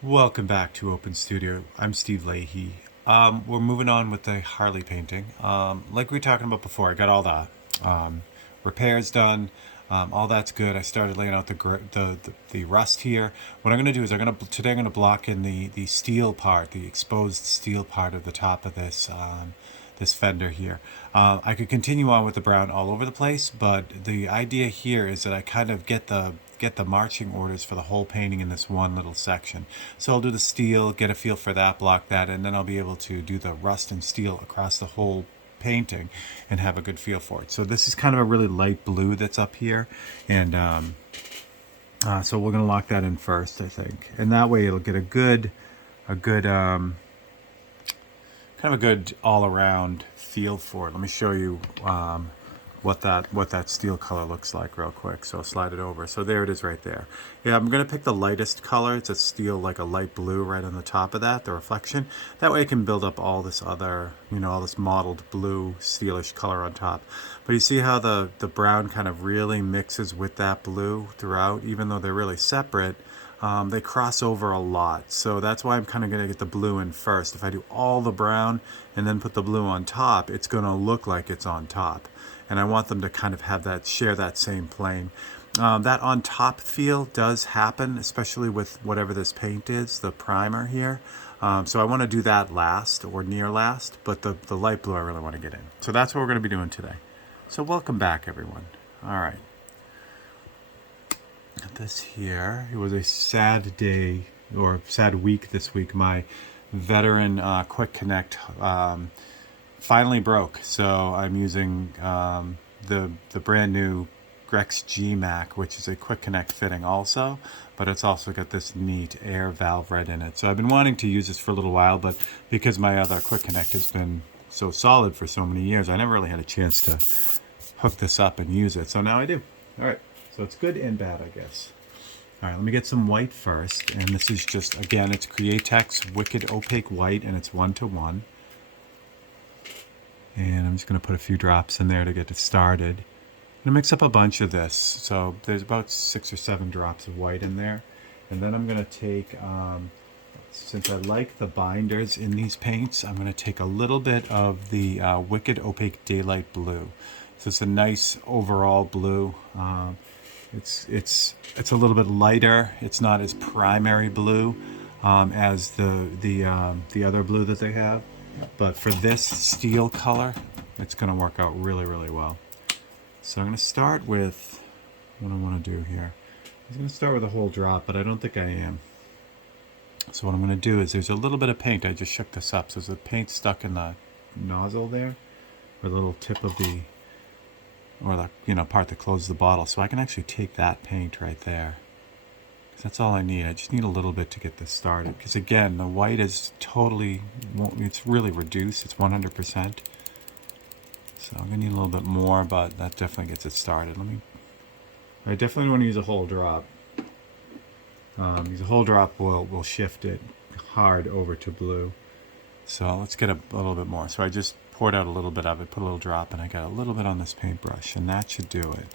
Welcome back to Open Studio. I'm Steve Leahy. We're moving on with the Harley painting. Like we were talking about before, I got all the repairs done. All that's good. I started laying out the rust here. What I'm going to do is I'm going to block in the steel part, the exposed steel part of the top of this fender here. I could continue on with the brown all over the place, but the idea here is that I kind of get the marching orders for the whole painting in this one little section. So I'll do the steel, get a feel for that, block that, and then I'll be able to do the rust and steel across the whole painting and have a good feel for it. So this is kind of a really light blue that's up here, and so we're going to lock that in first, I think, and that way it'll get a good kind of a good all-around feel for it. Let me show you what that steel color looks like real quick. So I'll slide it over. So there it is right there. Yeah, I'm going to pick the lightest color. It's a steel, like a light blue right on the top of that, the reflection. That way I can build up all this other, all this mottled blue steelish color on top. But you see how the brown kind of really mixes with that blue throughout, even though they're really separate. They cross over a lot, so that's why I'm kind of going to get the blue in first. If I do all the brown and then put the blue on top, it's going to look like it's on top, and I want them to kind of have that, share that same plane. That on top feel does happen, especially with whatever this paint is, the primer here. So I want to do that last or near last, but the light blue I really want to get in. So that's what we're going to be doing today. So welcome back, everyone. All right. This here, it was a sad day or sad week this week. My veteran quick connect finally broke, so I'm using the brand new Grex G Mac, which is a quick connect fitting also, but it's also got this neat air valve right in it. So I've been wanting to use this for a little while, but because my other quick connect has been so solid for so many years, I never really had a chance to hook this up and use it. So now I do. All right. So it's good and bad, I guess. All right, let me get some white first. And this is just, again, it's Createx Wicked Opaque White, and it's 1:1. And I'm just going to put a few drops in there to get it started. I'm going to mix up a bunch of this. So there's about 6 or 7 drops of white in there. And then I'm going to take, since I like the binders in these paints, I'm going to take a little bit of the Wicked Opaque Daylight Blue. So it's a nice overall blue. It's a little bit lighter. It's not as primary blue as the other blue that they have, but for this steel color, it's going to work out really, really well. So I'm going to start with what I want to do here. I'm going to start with a whole drop, but I don't think I am. So what I'm going to do is there's a little bit of paint. I just shook this up. So there's a paint stuck in the nozzle there, or the little tip of the, or the part that closes the bottle. So I can actually take that paint right there. That's all I need. I just need a little bit to get this started. Because again, the white is totally, it's really reduced. It's 100%. So I'm going to need a little bit more, but that definitely gets it started. I definitely want to use a whole drop. Because a whole drop will shift it hard over to blue. So let's get a little bit more. So I just poured out a little bit of it, put a little drop, and I got a little bit on this paintbrush, and that should do it.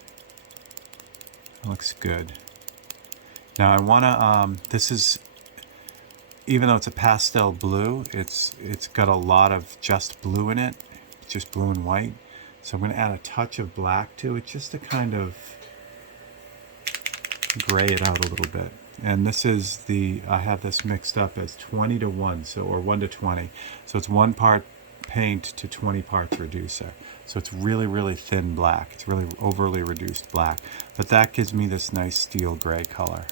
It looks good. Now I want to, this is, even though it's a pastel blue, it's got a lot of just blue in it. It's just blue and white. So I'm going to add a touch of black to it just to kind of gray it out a little bit. And this is I have this mixed up as 20:1, so, or 1:20. So it's 1 part paint to 20 parts reducer. So it's really, really thin black. It's really overly reduced black. But that gives me this nice steel gray color.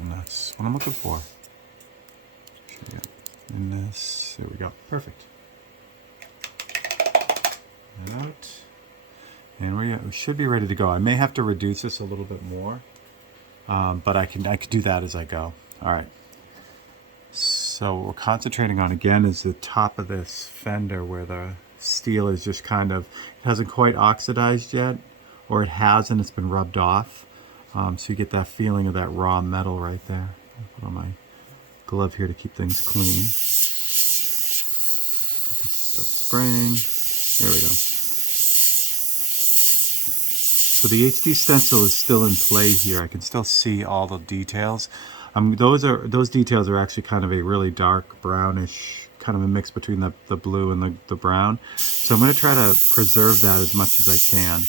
And that's what I'm looking for. In this, there we go. Perfect. Out. And we should be ready to go. I may have to reduce this a little bit more. But I could do that as I go. All right. So what we're concentrating on again is the top of this fender where the steel is just kind of, it hasn't quite oxidized yet, or it has and it's been rubbed off. So you get that feeling of that raw metal right there. I'll put on my glove here to keep things clean. Start spraying. There we go. So the HD stencil is still in play here. I can still see all the details. Those details are actually kind of a really dark brownish, kind of a mix between the blue and the brown. So I'm going to try to preserve that as much as I can.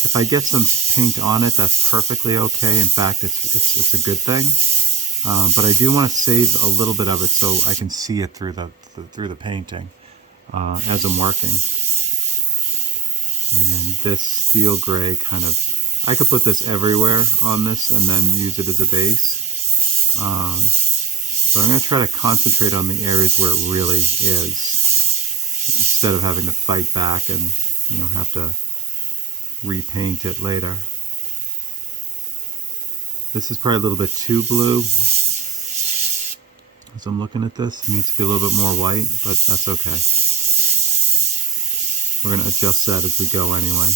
If I get some paint on it, that's perfectly okay. In fact, it's a good thing. But I do want to save a little bit of it so I can see it through the painting as I'm working. And this steel gray kind of, I could put this everywhere on this and then use it as a base. But I'm going to try to concentrate on the areas where it really is, instead of having to fight back and, you know, have to repaint it later. This is probably a little bit too blue. As I'm looking at this, it needs to be a little bit more white, but that's okay. We're going to adjust that as we go anyway.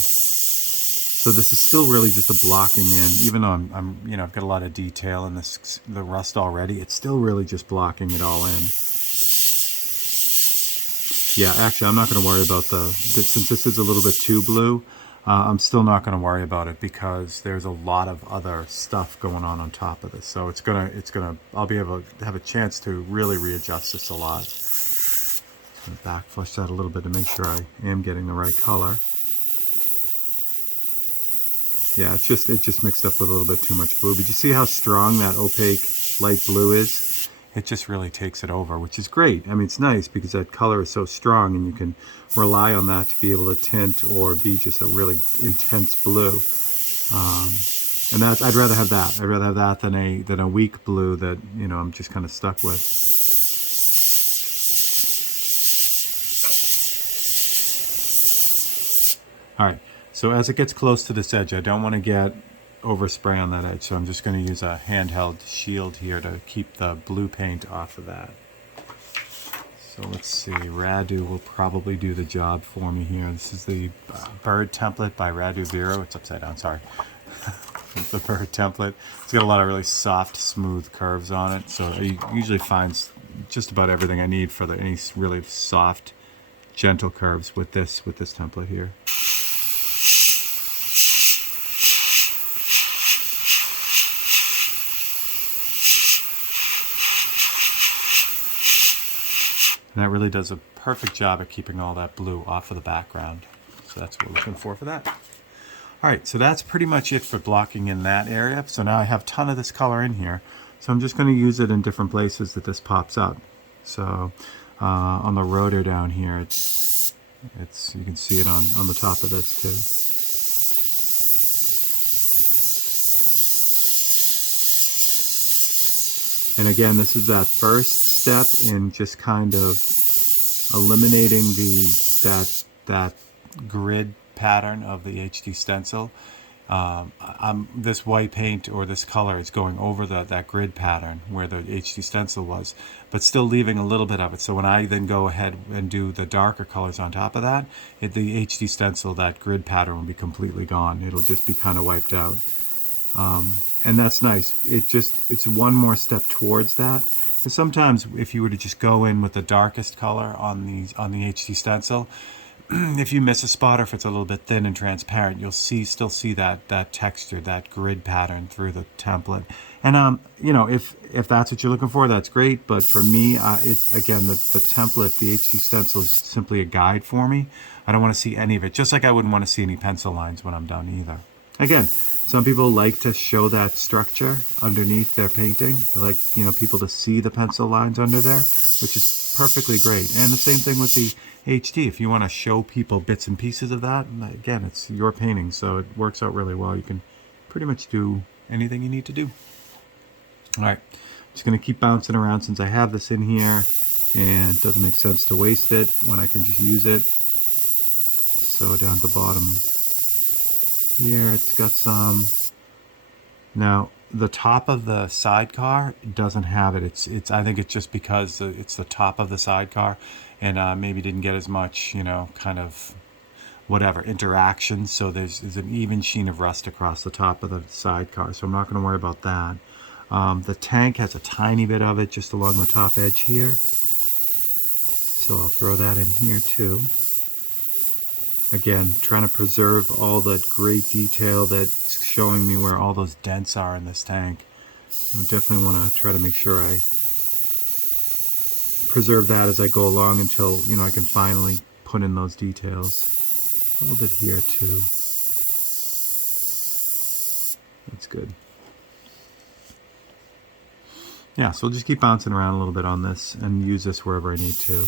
So this is still really just a blocking in, even though I'm you know, I've got a lot of detail in the rust already. It's still really just blocking it all in. Yeah, actually, I'm not going to worry about since this is a little bit too blue. I'm still not going to worry about it because there's a lot of other stuff going on top of this. So I'll be able to have a chance to really readjust this a lot. I'm going to back flush that a little bit to make sure I am getting the right color. Yeah, it just mixed up with a little bit too much blue. But you see how strong that opaque light blue is? It just really takes it over, which is great. I mean, it's nice because that color is so strong and you can rely on that to be able to tint or be just a really intense blue. And I'd rather have that. I'd rather have that than a weak blue that, you know, I'm just kind of stuck with. All right. So as it gets close to this edge, I don't want to get overspray on that edge, so I'm just going to use a handheld shield here to keep the blue paint off of that. So let's see, Radu will probably do the job for me here. This is the bird template by Radu Vero. It's upside down, sorry. The bird template. It's got a lot of really soft, smooth curves on it, so it usually finds just about everything I need for any really soft, gentle curves with this template here. And that really does a perfect job at keeping all that blue off of the background. So that's what we're looking for that. All right, so that's pretty much it for blocking in that area. So now I have a ton of this color in here. So I'm just going to use it in different places that this pops up. So on the rotor down here, you can see it on the top of this too. And again, this is that first step in just kind of eliminating that grid pattern of the HD stencil. This white paint or this color is going over that grid pattern where the HD stencil was, but still leaving a little bit of it. So when I then go ahead and do the darker colors on top of that, the HD stencil, that grid pattern will be completely gone. It'll just be kind of wiped out. And that's nice. It's one more step towards that. Because sometimes if you were to just go in with the darkest color on the HD stencil, if you miss a spot or if it's a little bit thin and transparent, you'll still see that texture, that grid pattern through the template. And you know, if that's what you're looking for, that's great. But for me, again, the template, the HD stencil is simply a guide for me. I don't want to see any of it, just like I wouldn't want to see any pencil lines when I'm done either. Again, some people like to show that structure underneath their painting. They like, you know, people to see the pencil lines under there, which is perfectly great. And the same thing with the HD. If you want to show people bits and pieces of that, again, it's your painting, so it works out really well. You can pretty much do anything you need to do. All right, just going to keep bouncing around since I have this in here, and it doesn't make sense to waste it when I can just use it. So down at the bottom here, it's got some. Now the top of the sidecar doesn't have it. I think it's just because it's the top of the sidecar, and maybe didn't get as much, you know, kind of whatever interaction. So there's an even sheen of rust across the top of the sidecar. So I'm not going to worry about that. The tank has a tiny bit of it just along the top edge here. So I'll throw that in here too. Again, trying to preserve all that great detail that's showing me where all those dents are in this tank. I definitely want to try to make sure I preserve that as I go along until, you know, I can finally put in those details. A little bit here too. That's good. Yeah, so we'll just keep bouncing around a little bit on this and use this wherever I need to.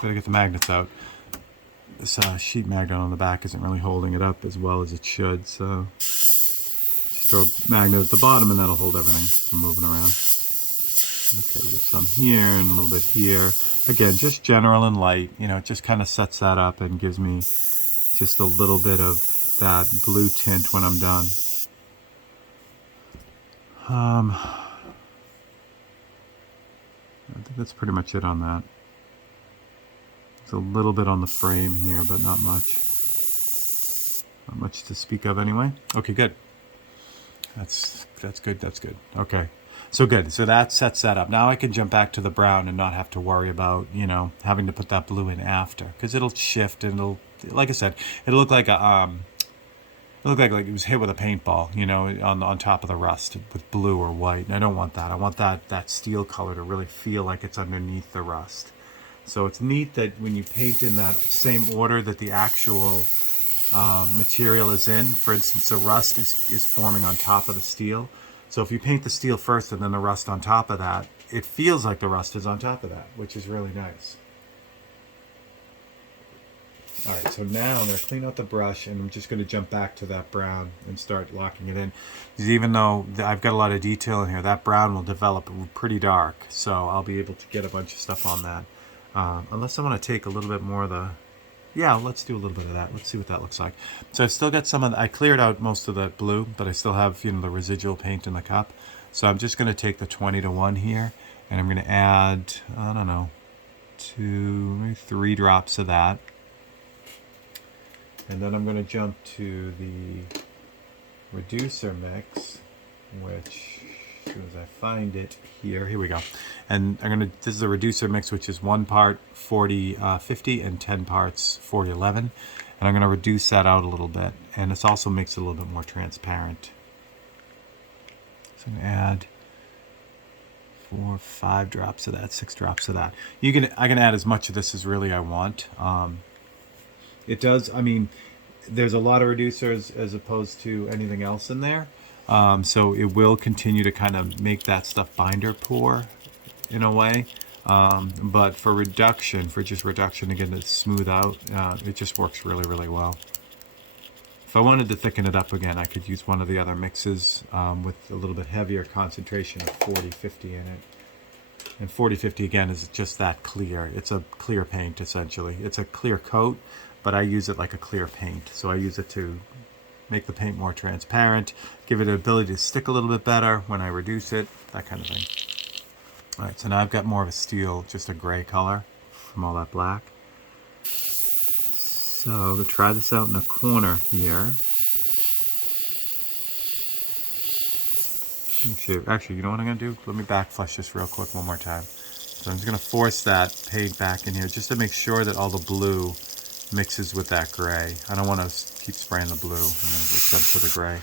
Gotta get the magnets out. This sheet magnet on the back isn't really holding it up as well as it should, so just throw a magnet at the bottom and that'll hold everything from moving around. Okay, we get some here and a little bit here. Again, just general and light, you know, it just kind of sets that up and gives me just a little bit of that blue tint when I'm done. I think that's pretty much it on that. It's a little bit on the frame here, but not much. Not much to speak of anyway. Okay, good. That's good, that's good. Okay, so good. So that sets that up. Now I can jump back to the brown and not have to worry about, you know, having to put that blue in after. Because it'll shift and it'll, like I said, it'll look like a, it looked like it was hit with a paintball, you know, on top of the rust with blue or white. And I don't want that. I want that steel color to really feel like it's underneath the rust. So it's neat that when you paint in that same order that the actual material is in, for instance, the rust is forming on top of the steel. So if you paint the steel first and then the rust on top of that, it feels like the rust is on top of that, which is really nice. All right, so now I'm going to clean out the brush and I'm just going to jump back to that brown and start locking it in. Because even though I've got a lot of detail in here, that brown will develop pretty dark. So I'll be able to get a bunch of stuff on that. Unless I want to take a little bit more of the... Yeah, let's do a little bit of that. Let's see what that looks like. So I've still got some of the... I cleared out most of the blue, but I still have, you know, the residual paint in the cup. So I'm just going to take the 20-to-1 here, and I'm going to add, I don't know, 2, maybe 3 drops of that. And then I'm going to jump to the reducer mix, which, as soon as I find it here we go. And this is the reducer mix, which is 1 part 40-50 and 10 parts 40-11. And I'm going to reduce that out a little bit. And this also makes it a little bit more transparent. So I'm going to add 4, 5 drops of that, 6 drops of that. I can add as much of this as really I want. It does, I mean, there's a lot of reducers as opposed to anything else in there. So it will continue to kind of make that stuff binder poor in a way. But for just reduction, again, to smooth out, it just works really, really well. If I wanted to thicken it up again, I could use one of the other mixes with a little bit heavier concentration of 40-50 in it. And 40-50 again is just that clear. It's a clear paint essentially. It's a clear coat, but I use it like a clear paint. So I use it to make the paint more transparent, give it an ability to stick a little bit better when I reduce it, that kind of thing. All right, so now I've got more of a steel, just a gray color from all that black. So I'm going to try this out in a corner here. Actually, you know what I'm going to do? Let me backflush this real quick one more time. So I'm just going to force that paint back in here just to make sure that all the blue mixes with that gray. I don't want to keep spraying the blue. I'm going to just jump to the gray.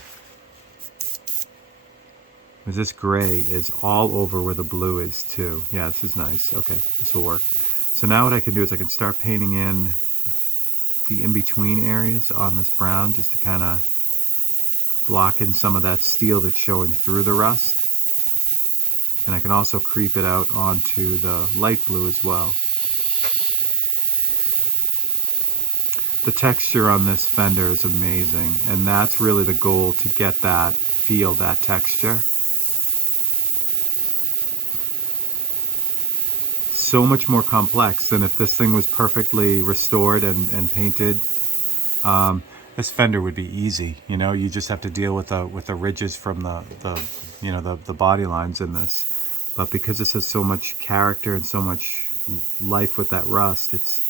Because this gray is all over where the blue is too. Yeah, this is nice. Okay, this will work. So now what I can do is I can start painting in the in-between areas on this brown just to kind of block in some of that steel that's showing through the rust. And I can also creep it out onto the light blue as well. The texture on this fender is amazing, and that's really the goal, to get that feel, that texture. So much more complex than if this thing was perfectly restored and painted. This fender would be easy, you know. You just have to deal with the ridges from the body lines in this. But because this has so much character and so much life with that rust, it's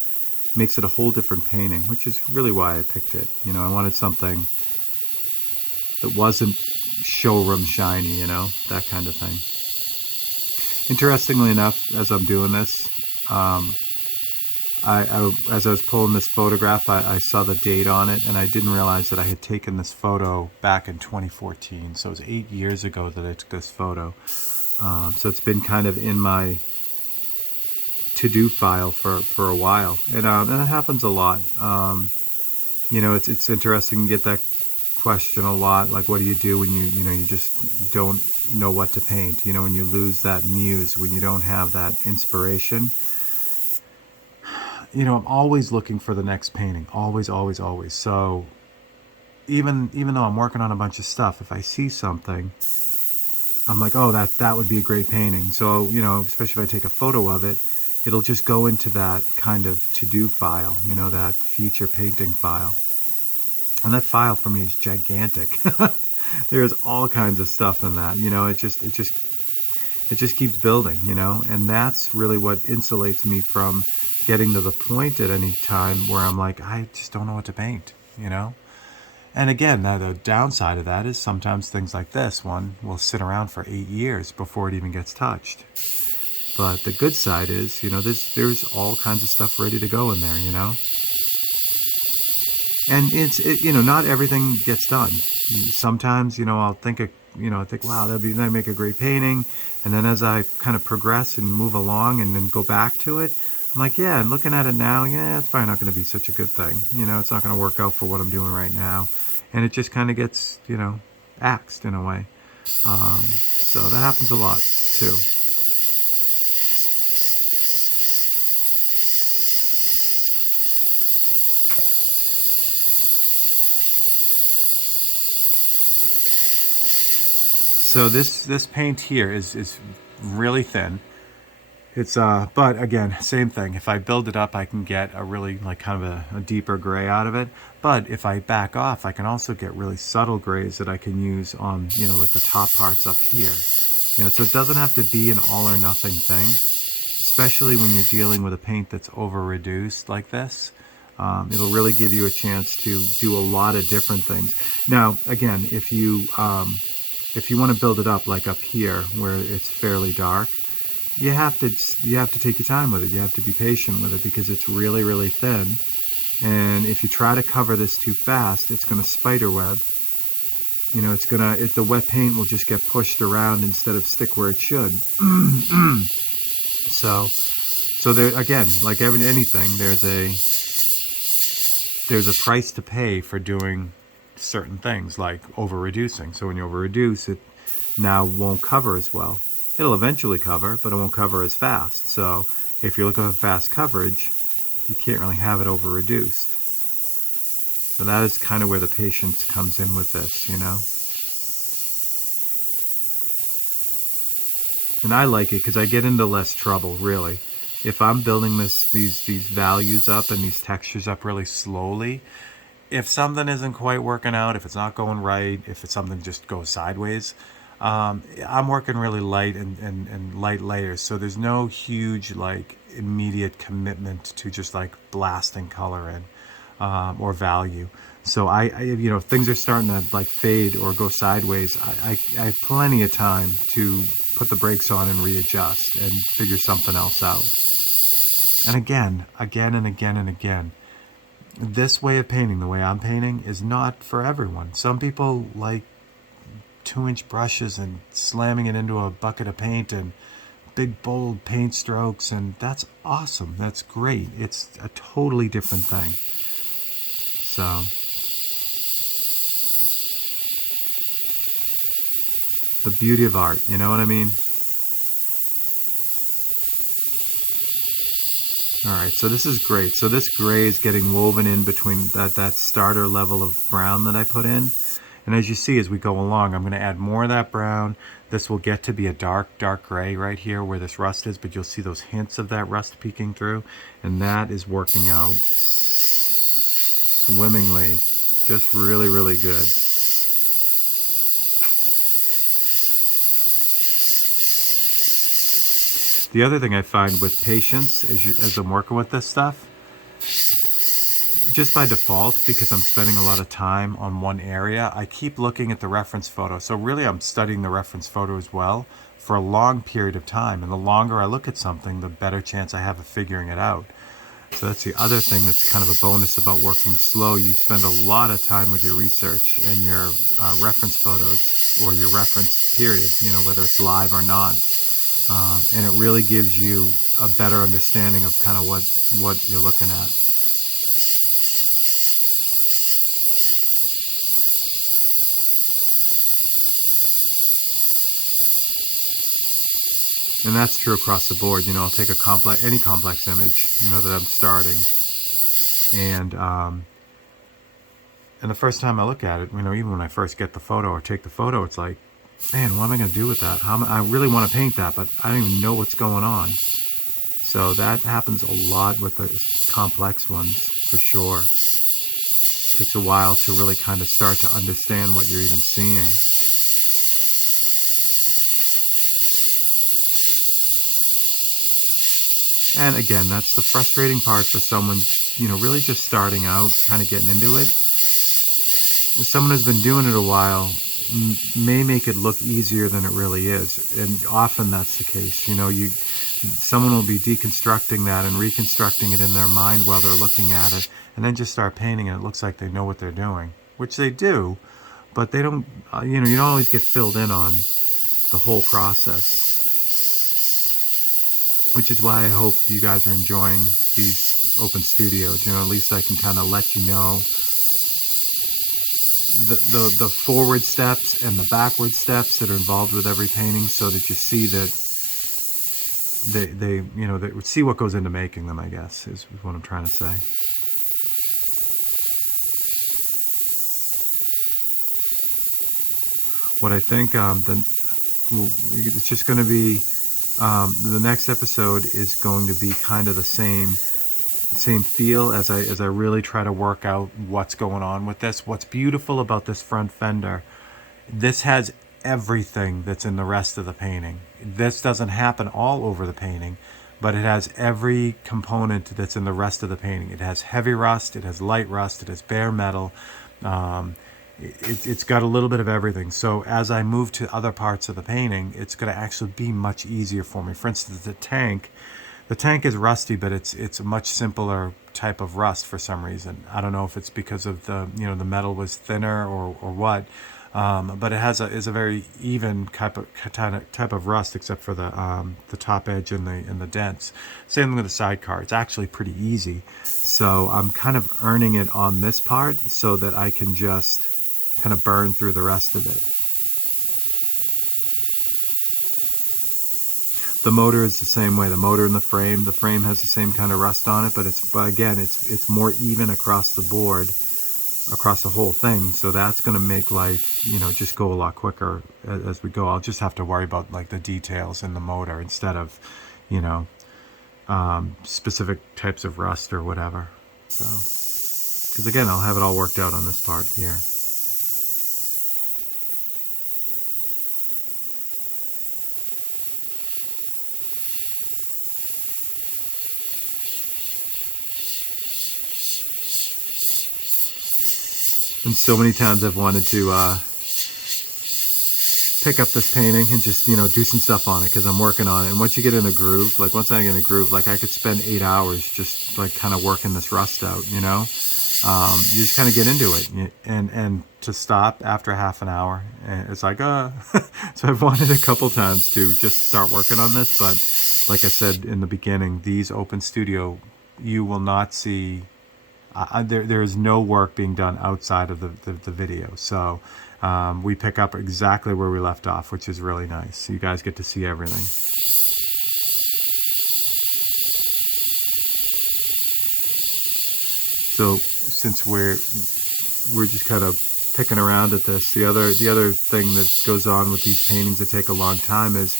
makes it a whole different painting, which is really why I picked it. You know, I wanted something that wasn't showroom shiny, you know, that kind of thing. Interestingly enough, as I'm doing this, as I was pulling this photograph, I saw the date on it, and I didn't realize that I had taken this photo back in 2014. So it was 8 years ago that I took this photo. So it's been kind of in my to-do file for a while, and it happens a lot. You know, it's interesting to get that question a lot. Like, what do you do when you just don't know what to paint? You know, when you lose that muse, when you don't have that inspiration. You know, I'm always looking for the next painting. Always, always, always. So even though I'm working on a bunch of stuff, if I see something, I'm like, oh, that would be a great painting. So, you know, especially if I take a photo of it, it'll just go into that kind of to-do file, you know, that future painting file. And that file for me is gigantic. There's all kinds of stuff in that. You know, it just keeps building, you know, and that's really what insulates me from getting to the point at any time where I'm like, I just don't know what to paint, you know. And again, the downside of that is sometimes things like this one will sit around for 8 years before it even gets touched. But the good side is, you know, there's all kinds of stuff ready to go in there, you know. And you know, not everything gets done. Sometimes, you know, I'll think, wow, that'd make a great painting. And then as I kind of progress and move along and then go back to it, I'm like, yeah, and looking at it now, yeah, it's probably not going to be such a good thing. You know, it's not going to work out for what I'm doing right now. And it just kind of gets, you know, axed in a way. So that happens a lot too. So this paint here is really thin. It's but again, same thing. If I build it up, I can get a really like kind of a deeper gray out of it. But if I back off, I can also get really subtle grays that I can use on, you know, like the top parts up here. You know, so it doesn't have to be an all or nothing thing, especially when you're dealing with a paint that's over reduced like this. It'll really give you a chance to do a lot of different things. Now, again, if you want to build it up like up here where it's fairly dark, you have to take your time with it. You have to be patient with it because it's really, really thin. And if you try to cover this too fast, it's going to spider web. You know, the wet paint will just get pushed around instead of stick where it should. So there again, like anything, there's a price to pay for doing certain things, like over reducing. So when you over reduce, it now won't cover as well. It'll eventually cover, but it won't cover as fast. So if you're looking for fast coverage, you can't really have it over reduced. So that is kind of where the patience comes in with this, you know. And I like it because I get into less trouble, really. If I'm building these values up and these textures up really slowly, if something isn't quite working out, if it's not going right, if it's something just goes sideways, I'm working really light and light layers. So there's no huge like immediate commitment to just like blasting color in or value. So I you know, if things are starting to like fade or go sideways, I have plenty of time to put the brakes on and readjust and figure something else out. And again and again, this way of painting, the way I'm painting, is not for everyone. Some people like 2-inch brushes and slamming it into a bucket of paint and big bold paint strokes, and that's awesome. That's great. It's a totally different thing. So the beauty of art, you know what I mean? All right, so this is great. So this gray is getting woven in between that starter level of brown that I put in. And as you see, as we go along, I'm going to add more of that brown. This will get to be a dark gray right here where this rust is, but you'll see those hints of that rust peeking through. And that is working out swimmingly. Just really, really good. The other thing I find with patience as I'm working with this stuff, just by default, because I'm spending a lot of time on one area, I keep looking at the reference photo. So really I'm studying the reference photo as well for a long period of time. And the longer I look at something, the better chance I have of figuring it out. So that's the other thing that's kind of a bonus about working slow. You spend a lot of time with your research and your reference photos or your reference period, whether it's live or not. And it really gives you a better understanding of kind of what you're looking at. And that's true across the board. I'll take any complex image, that I'm starting. And the first time I look at it, even when I first get the photo or take the photo, it's like, man, what am I going to do with that? I really want to paint that, but I don't even know what's going on. So that happens a lot with the complex ones, for sure. It takes a while to really kind of start to understand what you're even seeing. And again, that's the frustrating part for someone, really just starting out, kind of getting into it. Someone who's been doing it a while may make it look easier than it really is. And often that's the case. Someone will be deconstructing that and reconstructing it in their mind while they're looking at it, and then just start painting, and it looks like they know what they're doing, which they do, but they don't, you don't always get filled in on the whole process. Which is why I hope you guys are enjoying these open studios. At least I can kind of let you know the forward steps and the backward steps that are involved with every painting, so that you see that they see what goes into making them, I guess, is what I'm trying to say. What I think it's just going to be, the next episode is going to be kind of the same feel as I really try to work out what's going on with this. What's beautiful about this front fender, this has everything that's in the rest of the painting. This doesn't happen all over the painting, but it has every component that's in the rest of the painting. It has heavy rust, it has light rust, it has bare metal. It's got a little bit of everything. So as I move to other parts of the painting, it's going to actually be much easier for me. For instance, the tank is rusty, but it's a much simpler type of rust for some reason. I don't know if it's because of the metal was thinner or what, but it is a very even type of rust, except for the top edge and the dents. Same thing with the sidecar. It's actually pretty easy. So I'm kind of earning it on this part so that I can just kind of burn through the rest of it. The motor is the same way. The motor and the frame has the same kind of rust on it, but again, it's more even across the board, across the whole thing. So that's going to make life, just go a lot quicker as we go. I'll just have to worry about like the details in the motor instead of, specific types of rust or whatever. So, because again, I'll have it all worked out on this part here. And so many times I've wanted to pick up this painting and just, do some stuff on it because I'm working on it. And once you get in a groove, once I get in a groove, I could spend 8 hours just kind of working this rust out, you just kind of get into it. And to stop after half an hour, and it's like, so I've wanted a couple times to just start working on this. But like I said in the beginning, these open studio, you will not see, there is no work being done outside of the video. So we pick up exactly where we left off, which is really nice. You guys get to see everything. So since we're just kind of picking around at this, the other thing that goes on with these paintings that take a long time is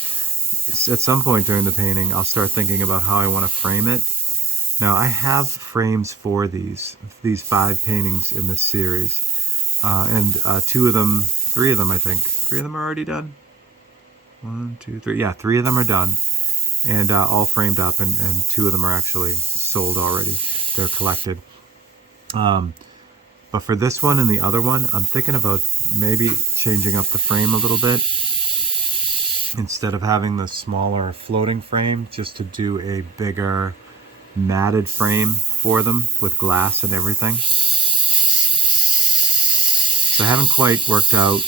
at some point during the painting, I'll start thinking about how I want to frame it. Now, I have frames for these 5 paintings in this series, and 3 of them, I think. 3 of them are already done? 1, 2, 3. Yeah, 3 of them are done. and all framed up, and two of them are actually sold already. They're collected. But for this one and the other one, I'm thinking about maybe changing up the frame a little bit. Instead of having the smaller floating frame, just to do a bigger matted frame for them with glass and everything. So I haven't quite worked out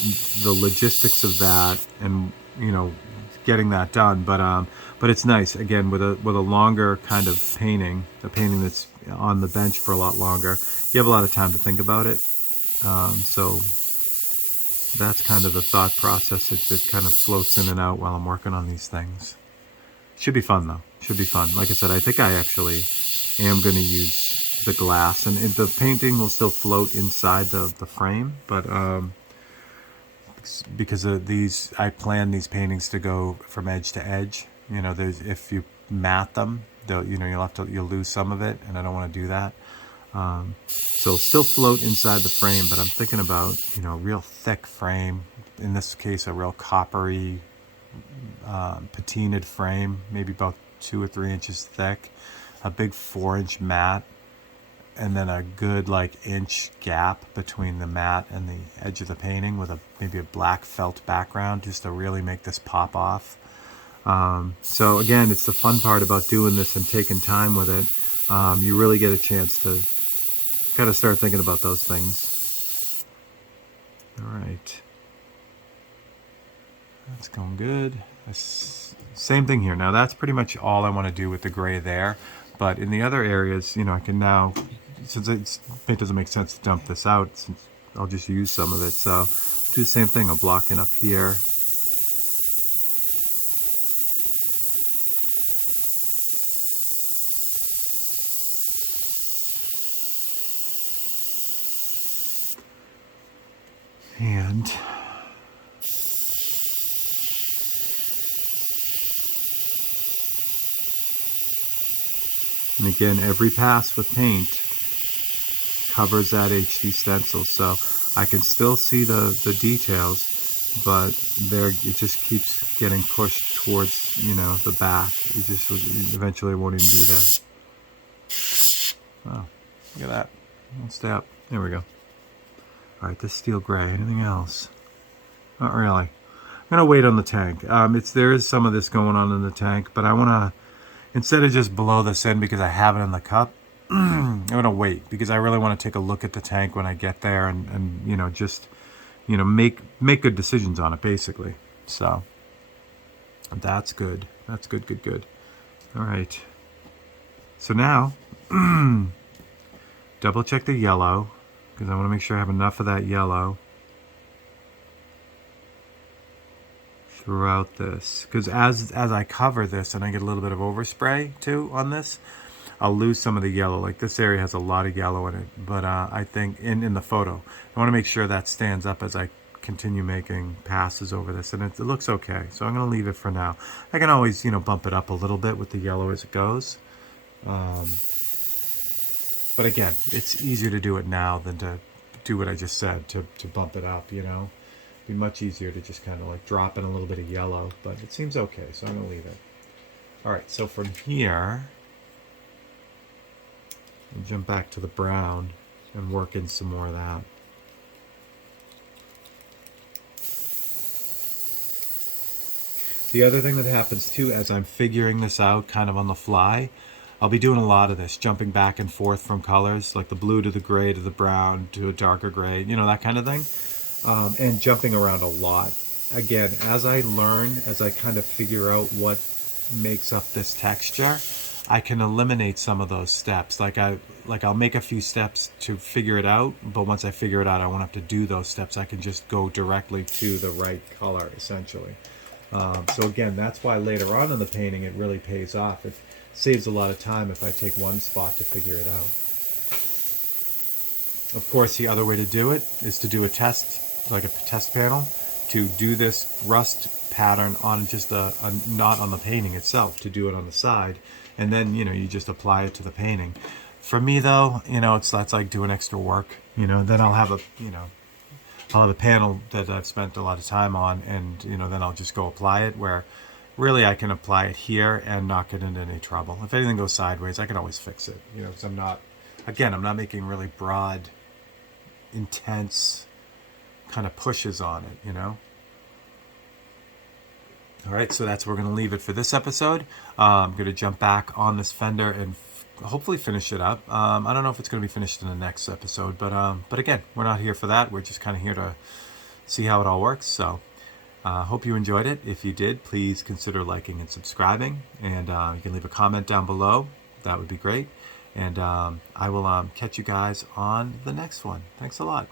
the logistics of that and, getting that done, but it's nice again with a longer kind of painting, a painting that's on the bench for a lot longer. You have a lot of time to think about it. So that's kind of the thought process. It kind of floats in and out while I'm working on these things. Should be fun though. Should be fun. Like I said, I think I actually am going to use the glass, and the painting will still float inside the frame, but because of these, I plan these paintings to go from edge to edge. If you mat them, you'll lose some of it, and I don't want to do that. So it'll still float inside the frame, but I'm thinking about, a real thick frame. In this case, a real coppery, patinaed frame, maybe about 2 or 3 inches thick, a big 4-inch mat, and then a good inch gap between the mat and the edge of the painting with maybe a black felt background, just to really make this pop off. So again, it's the fun part about doing this and taking time with it. You really get a chance to kind of start thinking about those things. All right. That's going good. Same thing here. Now that's pretty much all I want to do with the gray there. But in the other areas, I can now, since it doesn't make sense to dump this out, since I'll just use some of it. So do the same thing. I'll block in up here. And again, every pass with paint covers that HD stencil, so I can still see the details, but it just keeps getting pushed towards, the back. It just eventually won't even be there. Oh, look at that. One step. There we go. All right, this steel gray. Anything else? Not really. I'm gonna wait on the tank. There is some of this going on in the tank, but I want to, instead of just blow this in because I have it in the cup, I'm gonna wait because I really want to take a look at the tank when I get there and just make good decisions on it basically. So that's good. That's good. All right. So now double check the yellow because I want to make sure I have enough of that yellow throughout this, because as I cover this and I get a little bit of overspray too on this, I'll lose some of the yellow. Like this area has a lot of yellow in it, but I think in the photo I want to make sure that stands up as I continue making passes over this, and it looks okay, so I'm going to leave it for now. I can always bump it up a little bit with the yellow as it goes, but again, it's easier to do it now than to do what I just said, to bump it up. Be much easier to just kind of drop in a little bit of yellow, but it seems okay, so I'm going to leave it. All right, so from here, I'll jump back to the brown and work in some more of that. The other thing that happens too, as I'm figuring this out kind of on the fly, I'll be doing a lot of this, jumping back and forth from colors, like the blue to the gray to the brown to a darker gray, that kind of thing. And jumping around a lot. Again, as I learn, as I kind of figure out what makes up this texture, I can eliminate some of those steps. I'll make a few steps to figure it out, but once I figure it out, I won't have to do those steps. I can just go directly to the right color, essentially. So again, that's why later on in the painting, it really pays off. It saves a lot of time if I take one spot to figure it out. Of course, the other way to do it is to do a test, like a test panel, to do this rust pattern on just not on the painting itself, to do it on the side, and then you just apply it to the painting. For me though, that's like doing extra work. Then I'll have a panel that I've spent a lot of time on, and then I'll just go apply it. Where really I can apply it here and not get into any trouble. If anything goes sideways, I can always fix it, because I'm not making really broad, intense kind of pushes on it. All right, so that's where we're going to leave it for this episode. I'm going to jump back on this Fender and hopefully finish it up. I don't know if it's going to be finished in the next episode, but again, we're not here for that. We're just kind of here to see how it all works. So hope you enjoyed it. If you did, please consider liking and subscribing, and you can leave a comment down below. That would be great. And I will catch you guys on the next one. Thanks a lot.